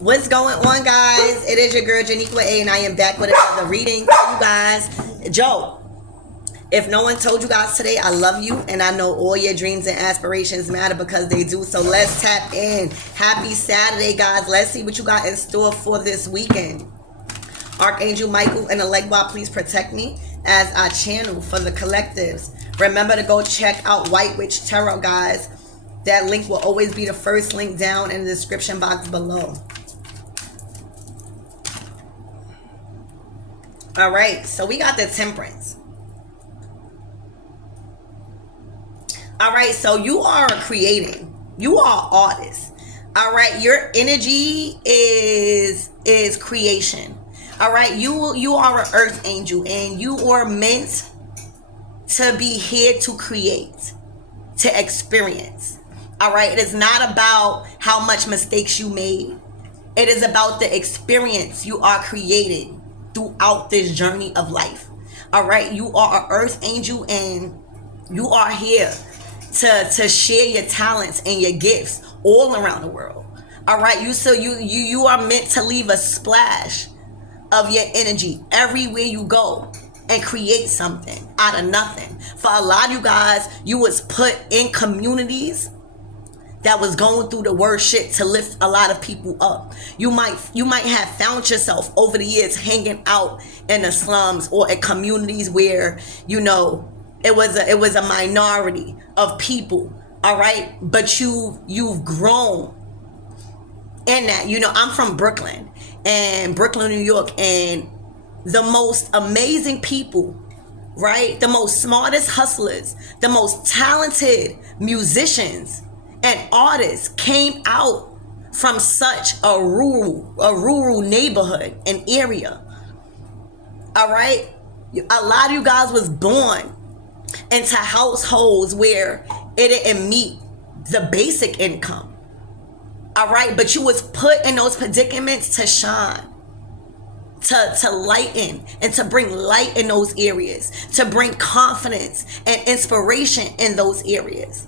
What's going on, guys? It is your girl Janiqua A, and I am back with another reading for you guys. Joe, if no one told you guys today, I love you, and I know all your dreams and aspirations matter because they do. So let's tap in. Happy Saturday, guys. Let's see what you got in store for this weekend. Archangel Michael and elegba, please protect me as I channel for the collectives. Remember to go check out White Witch Tarot, guys. That link will always be the first link down in the description box below. All right, so we got the Temperance. All right, so you are creating. You are artists. All right, your energy is creation. All right, you are an earth angel, and you are meant to be here to create, to experience. All right, it is not about how much mistakes you made. It is about the experience you are creating throughout this journey of life. All right, you are an earth angel, and you are here to share your talents and your gifts all around the world. All right, you are meant to leave a splash of your energy everywhere you go and create something out of nothing. For a lot of you guys, you was put in communities that was going through the worst shit to lift a lot of people up. You might have found yourself over the years hanging out in the slums or in communities where, you know, it was a minority of people. All right, but you've grown in that. You know, I'm from Brooklyn, New York, and the most amazing people, right? The most smartest hustlers, the most talented musicians and artists came out from such a rural neighborhood and area. All right, a lot of you guys was born into households where it didn't meet the basic income. All right, but you was put in those predicaments to shine, to lighten, and to bring light in those areas, to bring confidence and inspiration in those areas.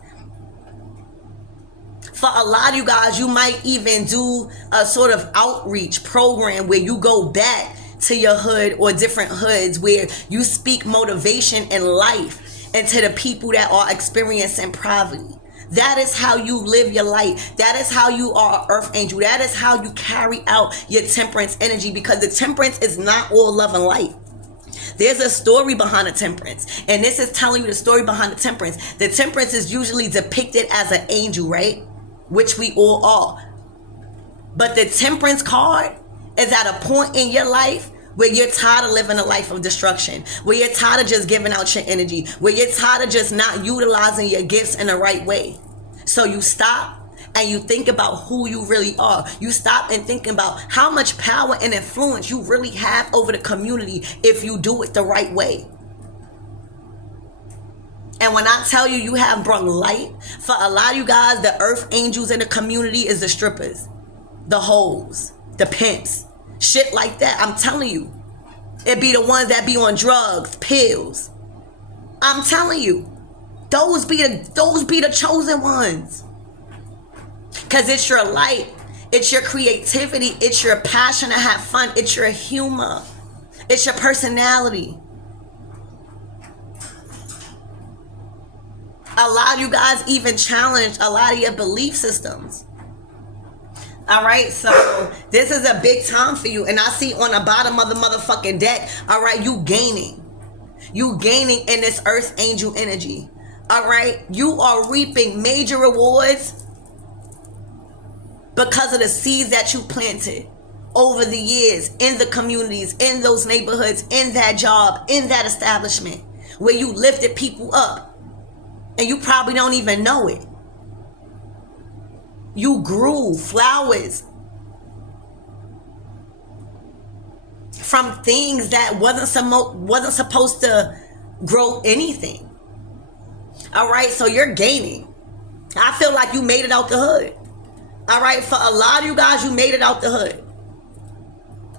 For a lot of you guys, you might even do a sort of outreach program where you go back to your hood or different hoods where you speak motivation and life into the people that are experiencing poverty. That is how you live your life. That is how you are an earth angel. That is how you carry out your temperance energy, because the temperance is not all love and light. There's a story behind the temperance, and this is telling you the story behind the temperance. The temperance is usually depicted as an angel, right? Which we all are. But the temperance card is at a point in your life where you're tired of living a life of destruction, where you're tired of just giving out your energy, where you're tired of just not utilizing your gifts in the right way. So you stop and you think about who you really are. You stop and think about how much power and influence you really have over the community if you do it the right way. And when I tell you, you have brought light, for a lot of you guys, the earth angels in the community is the strippers, the hoes, the pimps, shit like that. I'm telling you, it be the ones that be on drugs, pills. I'm telling you, those be the chosen ones. Because it's your light, it's your creativity, it's your passion to have fun, it's your humor, it's your personality. A lot of you guys even challenge a lot of your belief systems. All right, so this is a big time for you. And I see on the bottom of the motherfucking deck, all right, you gaining in this earth angel energy. All right, you are reaping major rewards because of the seeds that you planted over the years in the communities, in those neighborhoods, in that job, in that establishment where you lifted people up. And you probably don't even know it. You grew flowers from things that wasn't supposed to grow anything. All right, so you're gaining. I feel like you made it out the hood. All right, for a lot of you guys, you made it out the hood.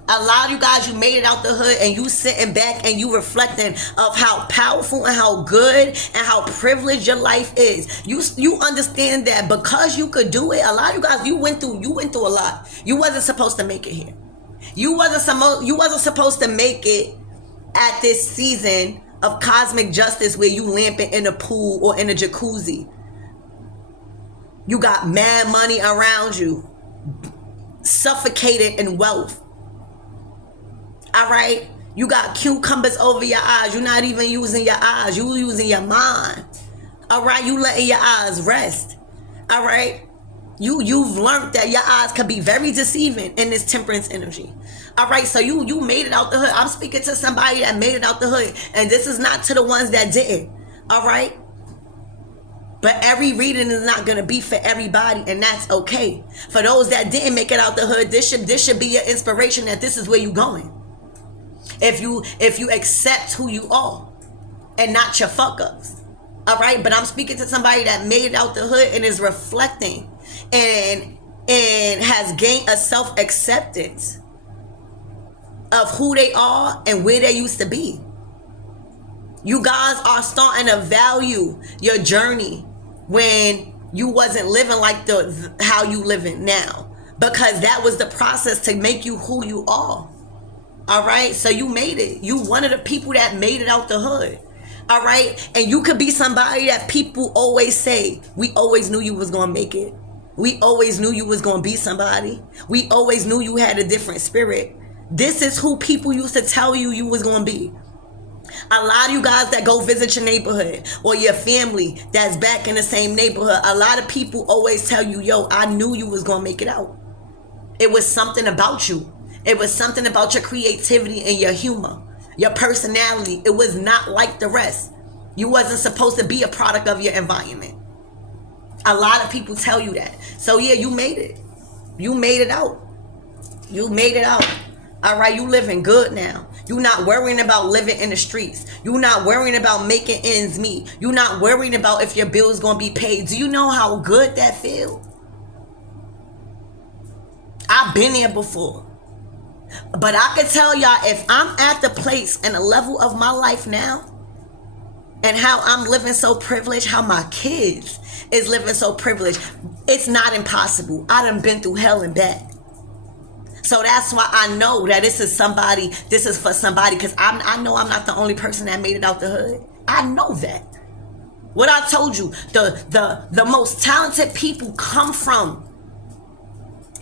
A lot of you guys, you made it out the hood, and you sitting back and you reflecting of how powerful and how good and how privileged your life is. You understand that because you could do it. A lot of you guys, you went through a lot. You wasn't supposed to make it here. You wasn't supposed to make it at this season of cosmic justice where you lamping in a pool or in a jacuzzi. You got mad money around you, suffocated in wealth. All right? You got cucumbers over your eyes. You're not even using your eyes. You using your mind. All right? You letting your eyes rest. All right? You've learned that your eyes can be very deceiving in this temperance energy. All right? So you made it out the hood. I'm speaking to somebody that made it out the hood. And this is not to the ones that didn't. All right? But every reading is not going to be for everybody, and that's okay. For those that didn't make it out the hood, this should be your inspiration that this is where you're going. If you accept who you are and not your fuck-ups. All right? But I'm speaking to somebody that made it out the hood and is reflecting and has gained a self-acceptance of who they are and where they used to be. You guys are starting to value your journey when you wasn't living like how you living now, because that was the process to make you who you are. All right, so you made it. You one of the people that made it out the hood. All right, and you could be somebody that people always say, we always knew you was gonna make it. We always knew you was gonna be somebody. We always knew you had a different spirit. This is who people used to tell you was gonna be. A lot of you guys that go visit your neighborhood or your family that's back in the same neighborhood, a lot of people always tell you, yo, I knew you was going to make it out. It was something about you. It was something about your creativity and your humor, your personality. It was not like the rest. You wasn't supposed to be a product of your environment. A lot of people tell you that. So yeah, you made it. You made it out. You made it out. All right, you living good now. You're not worrying about living in the streets. You're not worrying about making ends meet. You're not worrying about if your bill is going to be paid. Do you know how good that feels? I've been there before. But I can tell y'all, if I'm at the place and the level of my life now, and how I'm living so privileged, how my kids is living so privileged, it's not impossible. I done been through hell and back. So that's why I know that this is for somebody, because I know I'm not the only person that made it out the hood. I know that. What I told you, the most talented people come from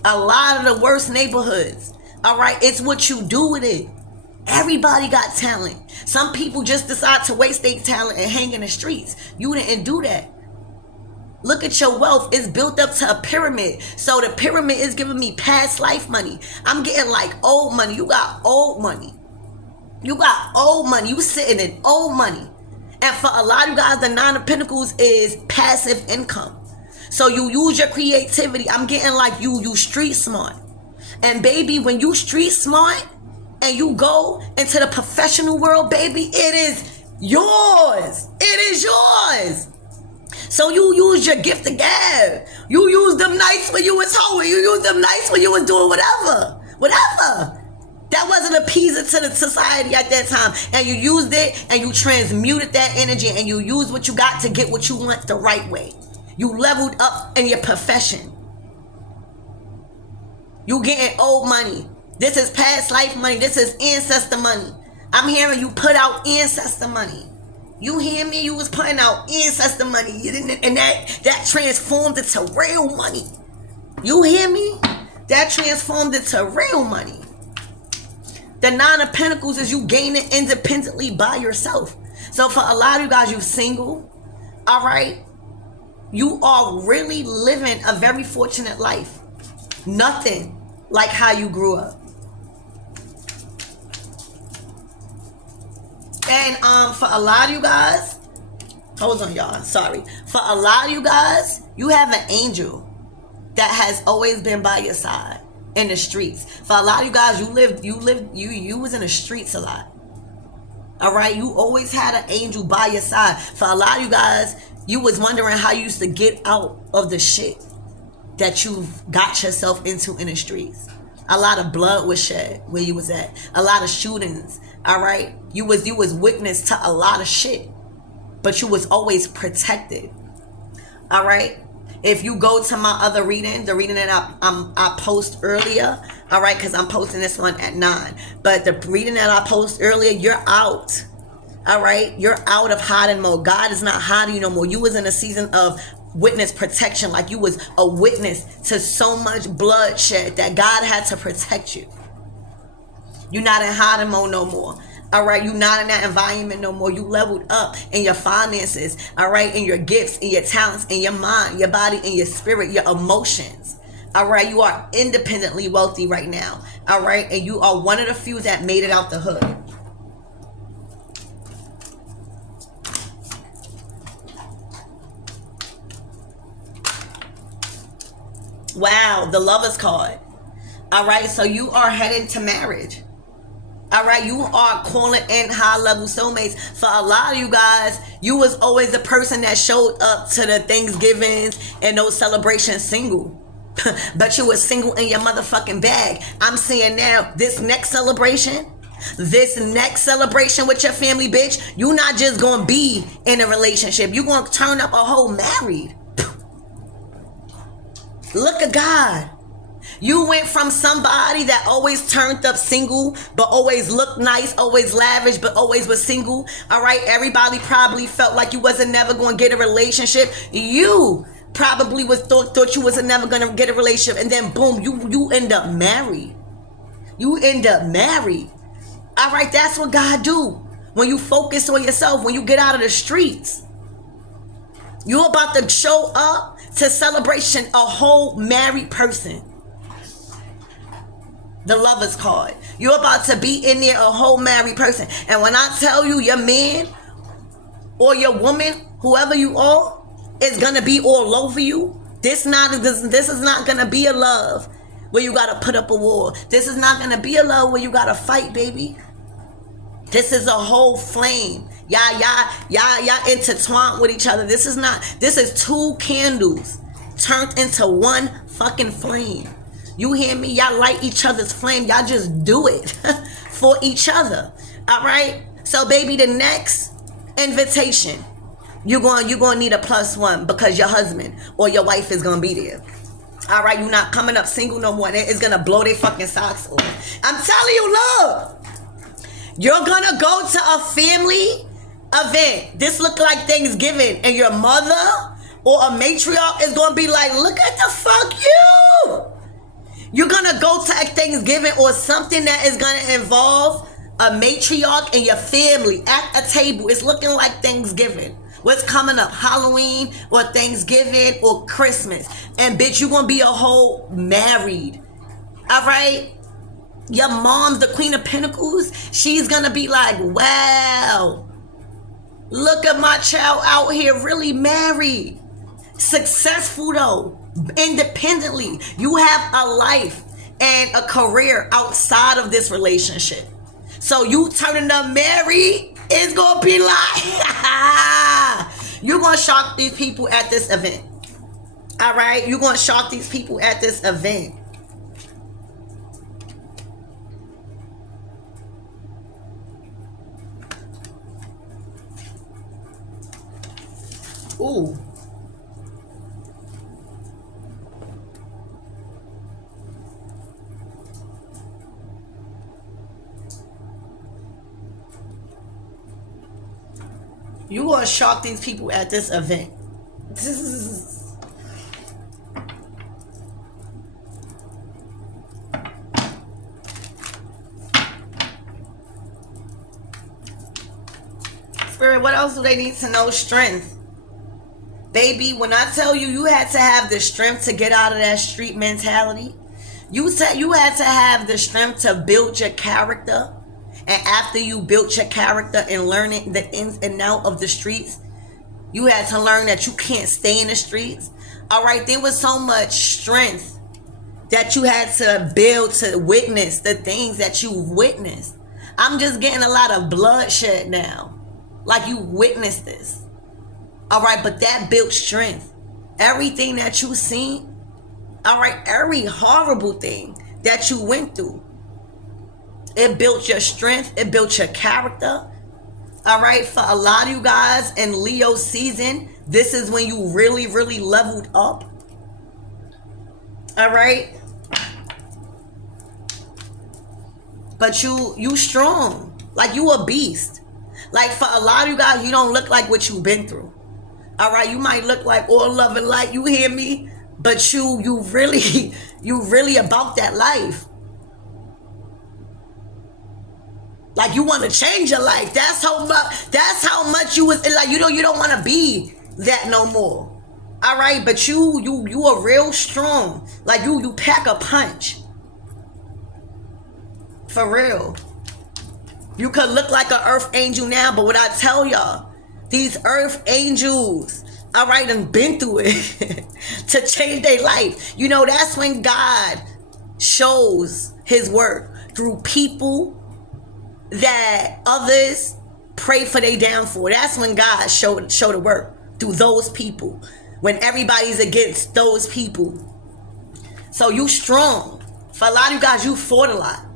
a lot of the worst neighborhoods. All right, it's what you do with it. Everybody got talent. Some people just decide to waste their talent and hang in the streets. You didn't do that. Look at your wealth. It's built up to a pyramid. So the pyramid is giving me past life money. I'm getting like old money. You got old money. You got old money. You sitting in old money. And for a lot of you guys, the Nine of Pentacles is passive income. So you use your creativity. I'm getting like you street smart. And baby, when you street smart and you go into the professional world, baby, it is yours. It is yours. So you use your gift of gab. You use them nights when you was hoeing. You use them nights when you was doing whatever. That wasn't appeasing to the society at that time. And you used it and you transmuted that energy and you used what you got to get what you want the right way. You leveled up in your profession. You getting old money. This is past life money. This is ancestor money. I'm hearing you put out ancestor money. You hear me? You was putting out ancestor money. You didn't, and that transformed it to real money. You hear me? That transformed it to real money. The Nine of Pentacles is you gaining independently by yourself. So for a lot of you guys, you single. All right? You are really living a very fortunate life. Nothing like how you grew up. And for a lot of you guys, hold on y'all, sorry. For a lot of you guys, you have an angel that has always been by your side in the streets. For a lot of you guys, you was in the streets a lot. All right, you always had an angel by your side. For a lot of you guys, you was wondering how you used to get out of the shit that you got yourself into in the streets. A lot of blood was shed where you was at. A lot of shootings. All right. You was witness to a lot of shit, but you was always protected. All right. If you go to my other reading, the reading that I post earlier, all right, because I'm posting this one at 9. But the reading that I post earlier, you're out. All right. You're out of hiding mode. God is not hiding you no more. You was in a season of witness protection, like you was a witness to so much bloodshed that God had to protect you. You're not in hiding mode no more. All right, you're not in that environment no more. You leveled up in your finances, all right, in your gifts, in your talents, in your mind, your body, and your spirit, your emotions. All right, you are independently wealthy right now. All right, and you are one of the few that made it out the hood. Wow, the Lovers card. All right, so you are heading to marriage. All right, you are calling in high-level soulmates. For a lot of you guys, you was always the person that showed up to the Thanksgivings and those celebrations single. But you was single in your motherfucking bag. I'm saying now, this next celebration with your family, bitch, you not just gonna be in a relationship. You gonna turn up a whole married. Look at God. You went from somebody that always turned up single, but always looked nice, always lavish, but always was single. All right, everybody probably felt like you wasn't never going to get a relationship. You probably thought you wasn't never going to get a relationship, and then boom, you end up married. You end up married. All right, that's what God do. When you focus on yourself, when you get out of the streets, you're about to show up to celebration a whole married person. The Lovers card. You're about to be in there a whole married person. And when I tell you your man or your woman, whoever you are, is going to be all over you, this is not going to be a love where you got to put up a wall. This is not going to be a love where you got to fight, baby. This is a whole flame. Y'all intertwined with each other. This is 2 candles turned into one fucking flame. You hear me? Y'all light each other's flame. Y'all just do it for each other. All right? So, baby, the next invitation, you're going to need a +1 because your husband or your wife is going to be there. All right? You're not coming up single no more. It's going to blow their fucking socks off. I'm telling you, look. You're going to go to a family event. This look like Thanksgiving. And your mother or a matriarch is going to be like, look at the fuck you. You're going to go to a Thanksgiving or something that is going to involve a matriarch and your family at a table. It's looking like Thanksgiving. What's coming up? Halloween or Thanksgiving or Christmas. And bitch, you're going to be a whole married. All right? Your mom's the Queen of Pentacles. She's going to be like, wow. Look at my child out here really married. Successful though. Independently. You have a life and a career outside of this relationship. So you turning up married is going to be like, you're going to shock these people at this event. All right? You're going to shock these people at this event. Ooh. You gonna shock these people at this event. Spirit, what else do they need to know? Strength. Baby, when I tell you, you had to have the strength to get out of that street mentality. You said you had to have the strength to build your character. And after you built your character and learning the ins and outs of the streets, you had to learn that you can't stay in the streets. All right, there was so much strength that you had to build to witness the things that you've witnessed. I'm just getting a lot of bloodshed now. Like you witnessed this. All right, but that built strength. Everything that you've seen, all right, every horrible thing that you went through. It built your strength. It built your character. All right. For a lot of you guys in Leo season, this is when you really, really leveled up. All right. But you strong. Like you a beast. Like for a lot of you guys, you don't look like what you've been through. All right. You might look like all love and light. You hear me? But you really about that life. Like you want to change your life. That's how much you was like. You don't want to be that no more. All right, but you are real strong. Like you pack a punch. For real. You could look like an earth angel now, but what I tell y'all, these earth angels, all right, and been through it to change their life. You know, that's when God shows his work through people that others pray for their downfall. That's when God show the work through those people. When everybody's against those people. So you strong. For a lot of you guys, you fought a lot.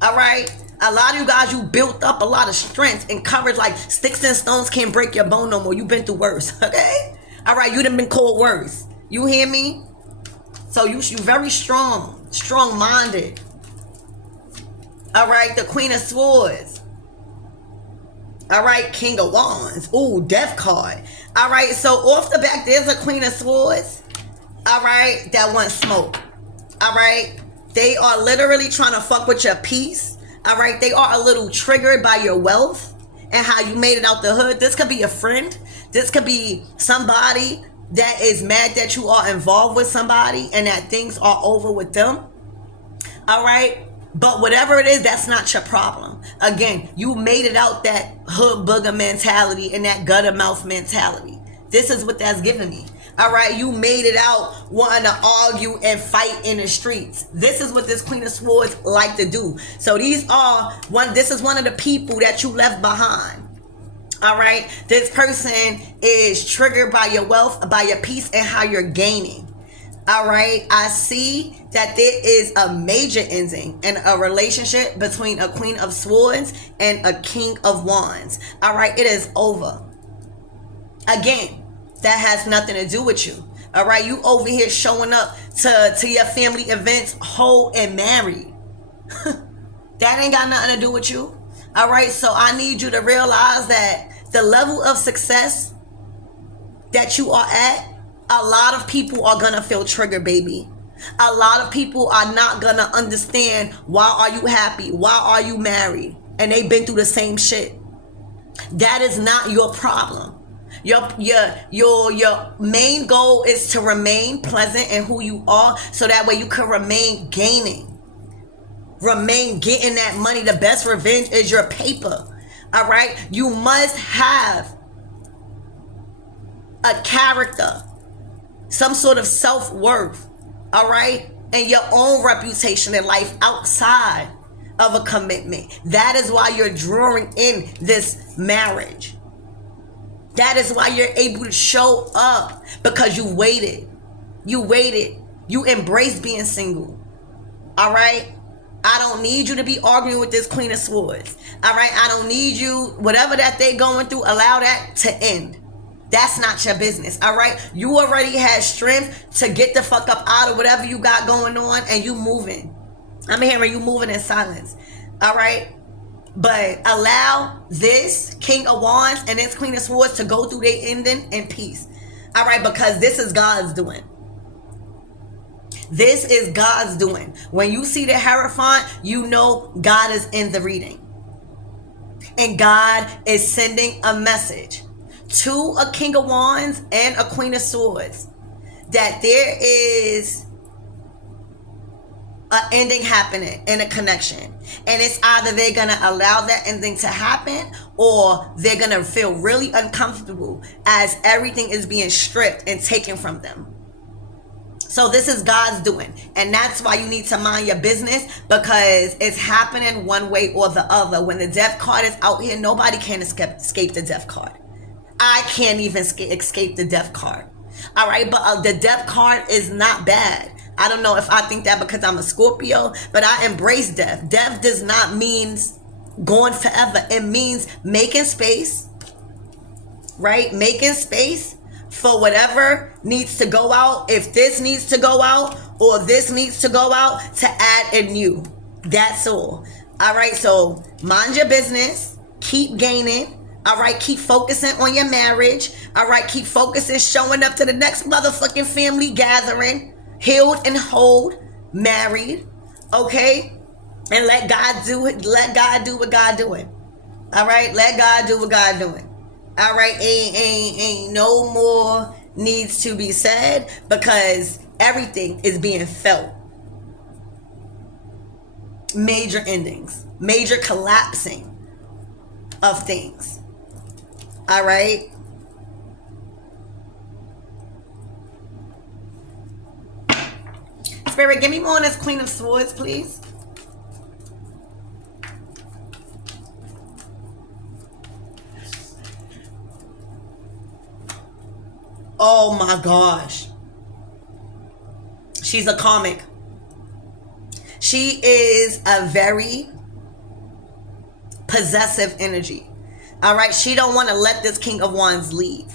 All right? A lot of you guys, you built up a lot of strength and courage. Like sticks and stones can't break your bone no more. You've been through worse. Okay? All right? You done been called worse. You hear me? So you very strong. Strong-minded. All right? The Queen of Swords. All right? King of Wands. Ooh, Death card. All right? So off the back, there's a Queen of Swords. All right? That wants smoke. All right? They are literally trying to fuck with your peace. All right? They are a little triggered by your wealth and how you made it out the hood. This could be a friend. This could be somebody that is mad that you are involved with somebody and that things are over with them. All right? But whatever it is, that's not your problem. Again, you made it out that hood booger mentality and that gutter mouth mentality. This is what that's giving me. All right, you made it out wanting to argue and fight in the streets. This is what this Queen of Swords like to do. So this is one of the people that you left behind. All right, this person is triggered by your wealth, by your peace, and how you're gaining. All right, I see that there is a major ending in a relationship between a Queen of Swords and a King of Wands. All right, it is over. Again, that has nothing to do with you. All right, you over here showing up to your family events whole and married. That ain't got nothing to do with you. All right, so I need you to realize that the level of success that you are at, a lot of people are gonna feel triggered, baby. A lot of people are not gonna understand why are you happy, why are you married, and they've been through the same shit. That is not your problem. Your main goal is to remain pleasant in who you are, so that way you can remain gaining, remain getting that money. The best revenge is your paper. All right, you must have a character, some sort of self-worth, all right, and your own reputation in life outside of a commitment. That is why you're drawing in this marriage. That is why you're able to show up, because you waited. You waited. You embraced being single. All right? I don't need you to be arguing with this Queen of Swords. All right? I don't need you, whatever that they're going through, allow that to end. That's not your business. All right? You already had strength to get the fuck up out of whatever you got going on, and you moving. I'm hearing you moving in silence. All right? But allow this King of Wands and this Queen of Swords to go through their ending in peace. All right, because this is God's doing. This is God's doing. When you see the Hierophant, you know God is in the reading. And God is sending a message to a King of Wands and a Queen of Swords that there is an ending happening in a connection. And it's either they're going to allow that ending to happen, or they're going to feel really uncomfortable as everything is being stripped and taken from them. So this is God's doing. And that's why you need to mind your business, because it's happening one way or the other. When the death card is out here, nobody can escape the death card. I can't even escape the death card. All right, but the death card is not bad. I don't know if I think that because I'm a Scorpio, but I embrace death. Death does not mean going forever. It means making space, right? Making space for whatever needs to go out. If this needs to go out or this needs to go out, to add a new. That's all. All right, so mind your business. Keep gaining. All right, keep focusing on your marriage. All right, keep focusing, showing up to the next motherfucking family gathering, healed and whole, married, okay? And let God do it. Let God do what God doing. All right, let God do what God doing. All right, ain't no more needs to be said because everything is being felt. Major endings, major collapsing of things. All right. Spirit, give me more on this Queen of Swords, please. Oh my gosh. She's a karmic. She is a very possessive energy. All right. She don't want to let this King of Wands leave.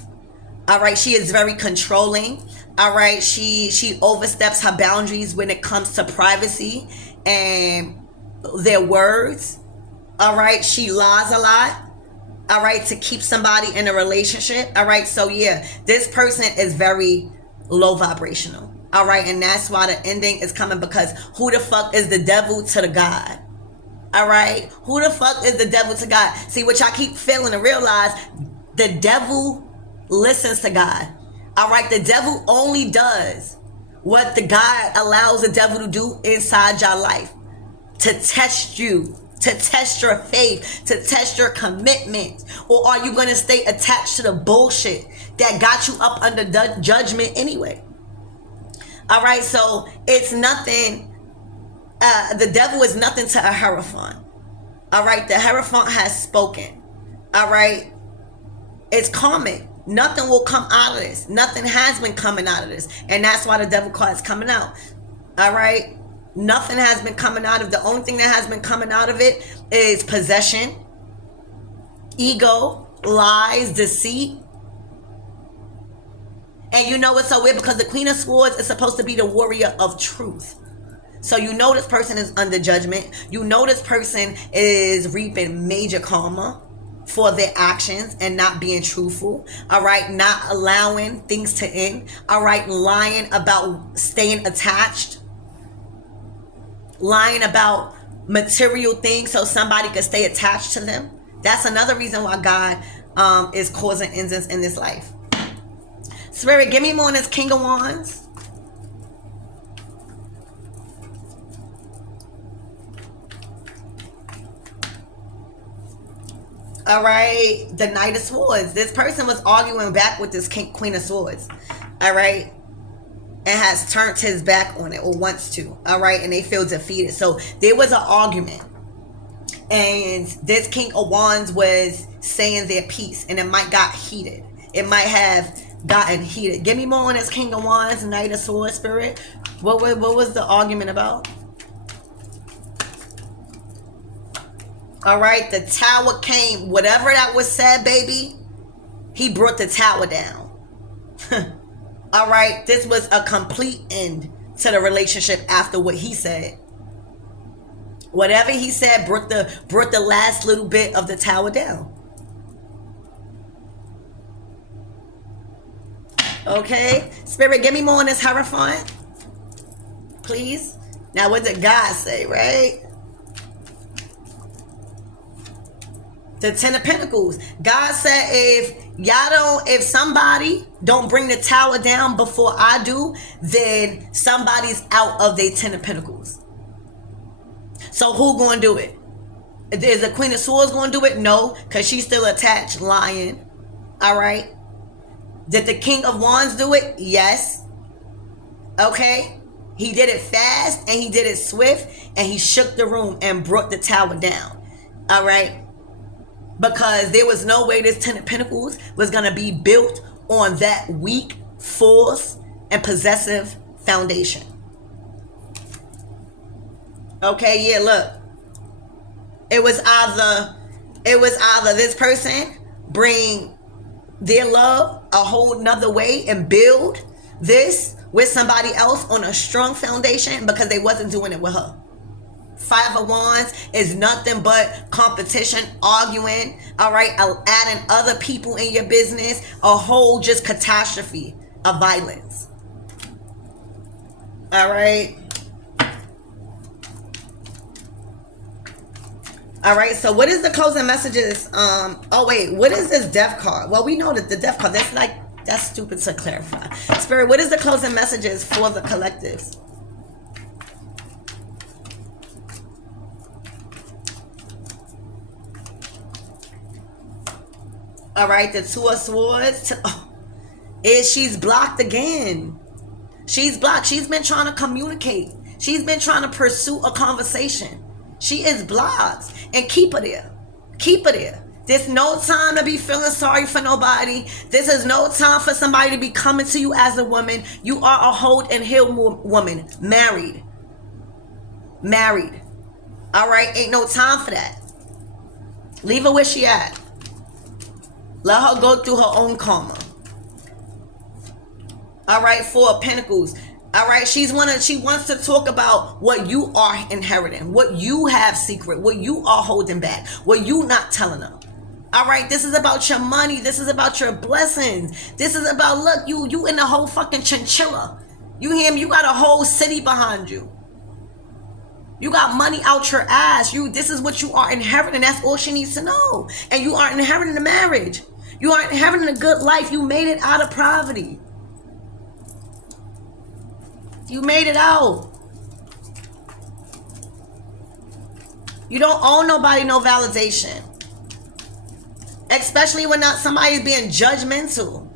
All right. She is very controlling. All right. She oversteps her boundaries when it comes to privacy and their words. All right. She lies a lot. All right. To keep somebody in a relationship. All right. So yeah, this person is very low vibrational. All right. And that's why the ending is coming, because who the fuck is the devil to the God? All right. Who the fuck is the devil to God? See, what y'all keep failing to realize, the devil listens to God. All right. The devil only does what the God allows the devil to do inside your life, to test you, to test your faith, to test your commitment. Or are you going to stay attached to the bullshit that got you up under judgment anyway? All right. So it's nothing. The devil is nothing to a Hierophant. All right. The Hierophant has spoken. All right. It's karmic. Nothing will come out of this. Nothing has been coming out of this. And that's why the devil card is coming out. All right. Nothing has been coming out of it. The only thing that has been coming out of it is possession, ego, lies, deceit. And you know it's so weird because the Queen of Swords is supposed to be the warrior of truth. So you know this person is under judgment. You know this person is reaping major karma for their actions and not being truthful. All right. Not allowing things to end. All right. Lying about staying attached. Lying about material things so somebody could stay attached to them. That's another reason why God is causing endings in this life. Spirit, give me more on this King of Wands. All right, the Knight of Swords. This person was arguing back with this Queen of Swords. All right, and has turned his back on it, or wants to. All right, and they feel defeated. So there was an argument, and this King of Wands was saying their piece, and it might got heated. It might have gotten heated. Give me more on this King of Wands, Knight of Swords, Spirit. What was the argument about? All right, the tower came. Whatever that was said, baby, he brought the tower down. All right, this was a complete end to the relationship after what he said. Whatever he said brought the last little bit of the tower down. Okay, Spirit, give me more on this Hierophant, please. Now, what did God say, right? The Ten of Pentacles. God said, if somebody don't bring the tower down before I do, then somebody's out of their Ten of Pentacles. So who gonna do it? Is the Queen of Swords gonna do it? No, because she's still attached, lying. All right. Did the King of Wands do it? Yes. Okay. He did it fast and he did it swift, and he shook the room and brought the tower down. All right. Because there was no way this Ten of Pentacles was going to be built on that weak, false, and possessive foundation. Okay, yeah, look. It was either this person bring their love a whole nother way and build this with somebody else on a strong foundation, because they wasn't doing it with her. Five of Wands is nothing but competition, arguing, all right, adding other people in your business, a whole just catastrophe of violence. All right. All right, so what is the closing messages? Oh wait, what is this death card? Well, we know that the death card, that's stupid to clarify. Spirit, what is the closing messages for the collectives? All right, the Two of Swords. She's blocked again. She's blocked. She's been trying to communicate. She's been trying to pursue a conversation. She is blocked. And keep her there. Keep her there. There's no time to be feeling sorry for nobody. This is no time for somebody to be coming to you as a woman. You are a hold and healed woman. Married. Married. All right? Ain't no time for that. Leave her where she at. Let her go through her own karma. All right? Four of Pentacles. All right, she wants to talk about what you are inheriting, what you have secret, what you are holding back, what you not telling them. All right, this is about your money. This is about your blessings. This is about, look, you in the whole fucking chinchilla. You hear me? You got a whole city behind you. You got money out your ass. This is what you are inheriting. That's all she needs to know. And you are inheriting a marriage. You are inheriting a good life. You made it out of poverty. You made it out. You don't owe nobody no validation. Especially when not somebody's being judgmental.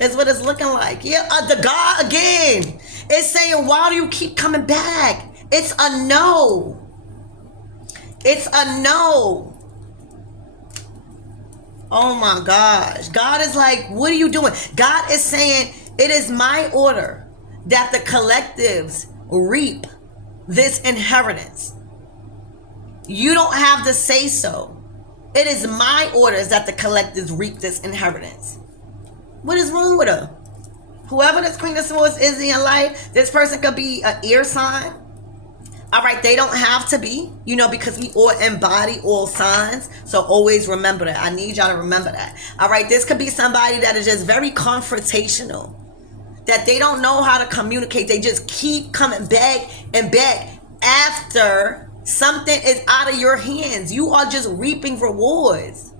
Is what it's looking like. Yeah, the God again. It's saying, why do you keep coming back? It's a no. It's a no. Oh my gosh. God is like, what are you doing? God is saying, it is my order that the collectives reap this inheritance. You don't have to say so. It is my orders that the collectives reap this inheritance. What is wrong with her? Whoever this Queen of Swords is in your life, this person could be an air sign. All right, they don't have to be, because we all embody all signs. So always remember that. I need y'all to remember that. All right, this could be somebody that is just very confrontational. That they don't know how to communicate. They just keep coming back and back after something is out of your hands. You are just reaping rewards.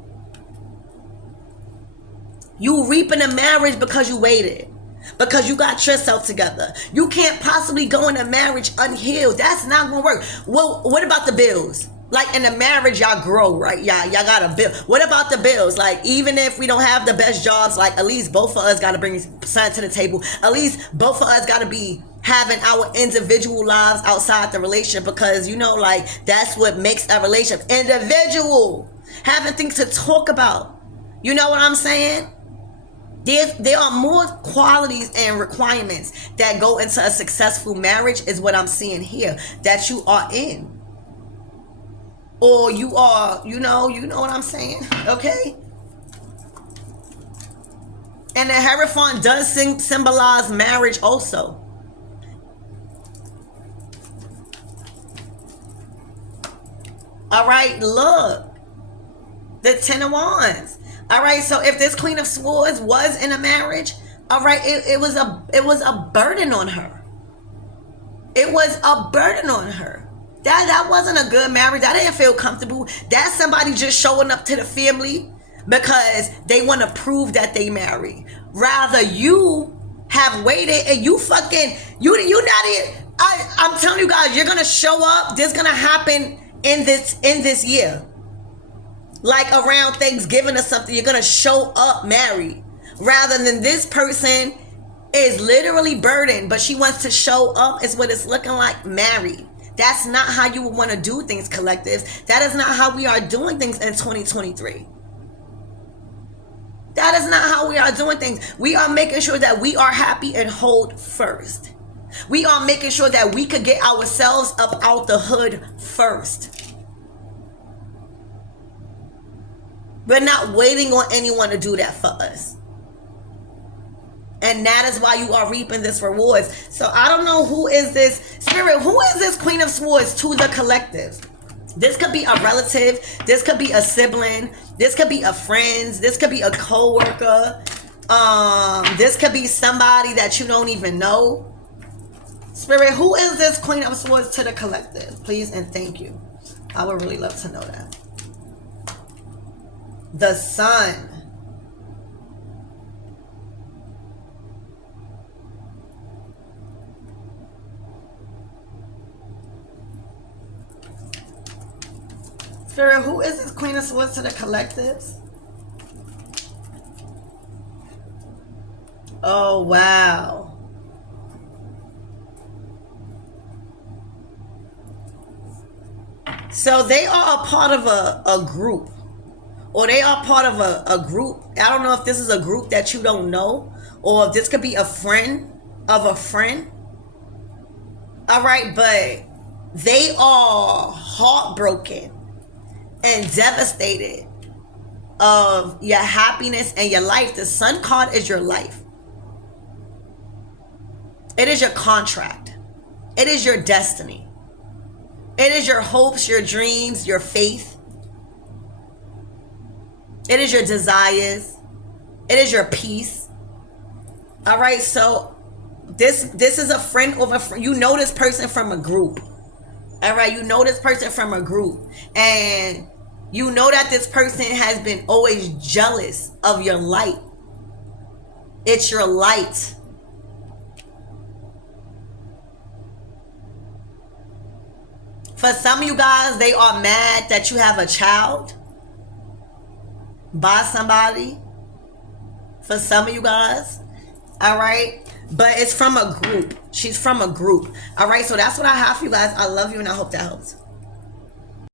You reaping a marriage because you waited. Because you got yourself together. You can't possibly go in a marriage unhealed. That's not going to work. Well, what about the bills? Like in a marriage, y'all grow, right? Y'all got a bill. What about the bills? Like, even if we don't have the best jobs, like at least both of us got to bring something to the table. At least both of us got to be having our individual lives outside the relationship, because that's what makes a relationship individual. Having things to talk about. You know what I'm saying? There are more qualities and requirements that go into a successful marriage, is what I'm seeing here, that you are in. Or you are, you know what I'm saying, okay? And the Hierophant does symbolize marriage also. All right, look. The Ten of Wands. All right, so if this Queen of Swords was in a marriage, all right, it was a burden on her. It was a burden on her. That wasn't a good marriage. I didn't feel comfortable. That's somebody just showing up to the family because they want to prove that they married. Rather, you have waited and you not even. I'm telling you guys, you're gonna show up. This gonna happen in this year. Like around Thanksgiving or something, you're gonna show up married. Rather than this person is literally burdened, but she wants to show up, is what it's looking like, married. That's not how you would want to do things, collectives. That is not how we are doing things in 2023. That is not how we are doing things. We are making sure that we are happy and whole first. We are making sure that we could get ourselves up out the hood first. We're not waiting on anyone to do that for us. And that is why you are reaping this rewards. So I don't know who is this spirit. Who is this Queen of Swords to the collective? This could be a relative. This could be a sibling. This could be a friend. This could be a co-worker. This could be somebody that you don't even know. Spirit, who is this Queen of Swords to the collective? Please and thank you. I would really love to know that. The Sun. Spirit, who is this Queen of Swords to the collectives? Oh, wow. So they are a part of a group. Or they are part of a group. I don't know if this is a group that you don't know. Or if this could be a friend of a friend. All right, but they are heartbroken and devastated of your happiness and your life. The Sun card is your life. It is your contract. It is your destiny. It is your hopes, your dreams, your faith. It is your desires. It is your peace. All right, so this is a friend of a friend. You know this person from a group. All right, you know this person from a group. And you know that this person has been always jealous of your light. It's your light. For some of you guys, they are mad that you have a child by somebody. For some of you guys. All right. But it's from a group. She's from a group. All right. So that's what I have for you guys. I love you and I hope that helps.